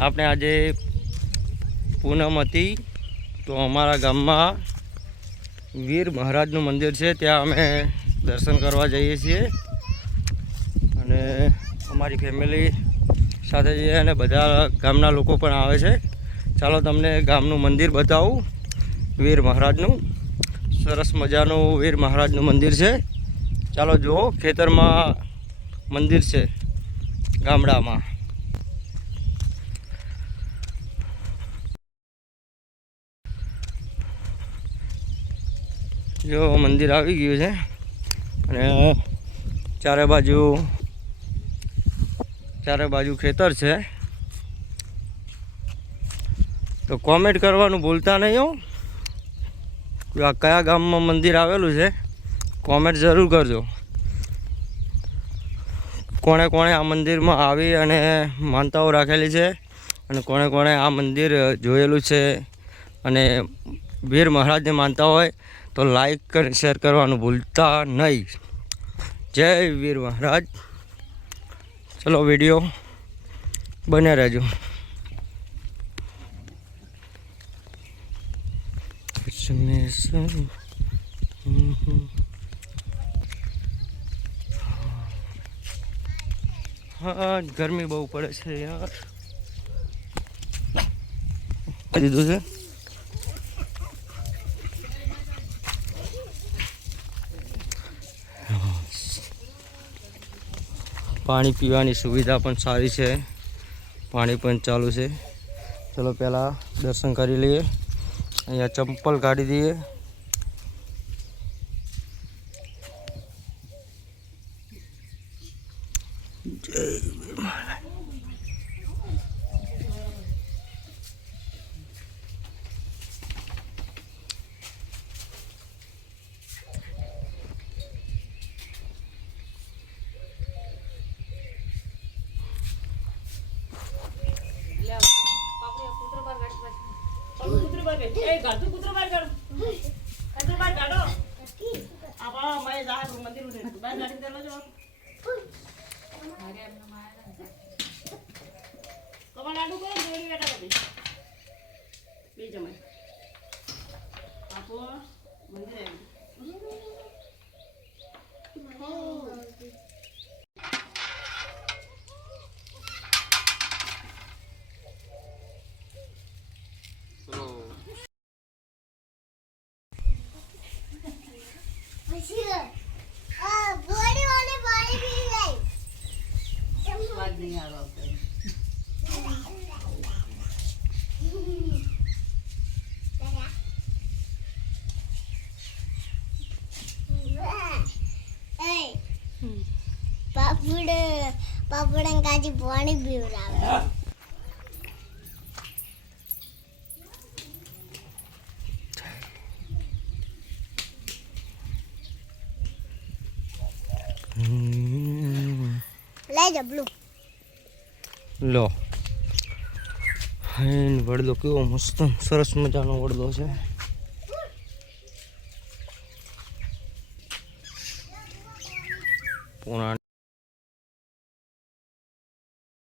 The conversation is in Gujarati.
આપણે આજે પૂનમ હતી તો અમારા ગામમાં વીર મહારાજનું મંદિર છે, ત્યાં અમે દર્શન કરવા જઈએ છીએ અને અમારી ફેમિલી સાથે જઈએ અને બધા ગામના લોકો પણ આવે છે। ચાલો તમને ગામનું મંદિર બતાવું। વીર મહારાજનું સરસ મજાનું વીર મહારાજનું મંદિર છે। ચાલો જુઓ, ખેતરમાં મંદિર છે ગામડામાં। જો મંદિર આવી ગયું છે અને ચારે બાજુ ખેતર છે। તો કોમેન્ટ કરવાનું ભૂલતા નહીં હો, આ કયા ગામમાં મંદિર આવેલું છે કોમેન્ટ જરૂર કરજો। કોણે કોણે આ મંદિરમાં આવી અને માનતાઓ રાખેલી છે અને કોણે કોણે આ મંદિર જોયેલું છે અને વીર મહારાજને માનતા હોય તો લાઈક અને શેર કરવાનું ભૂલતા નહીં। જય વીર મહારાજ। ચલો વિડીયો બને રહેજો। हाँ गर्मी बहु पड़े છે यार। દીધું છે પાણી પીવાની સુવિધા પણ સારી છે, પાણી પણ ચાલુ છે। ચલો પહેલાં દર્શન કરી લઈએ। અહીંયા ચંપલ કાઢી દઈએ। જય વીર મહારાજ। પાપડ કાજી પાણી પીવડાવે। લઈ જબલું લો। વડલો કેવો મસ્ત સરસ મજાનો વડલો છે। પૂર્ણ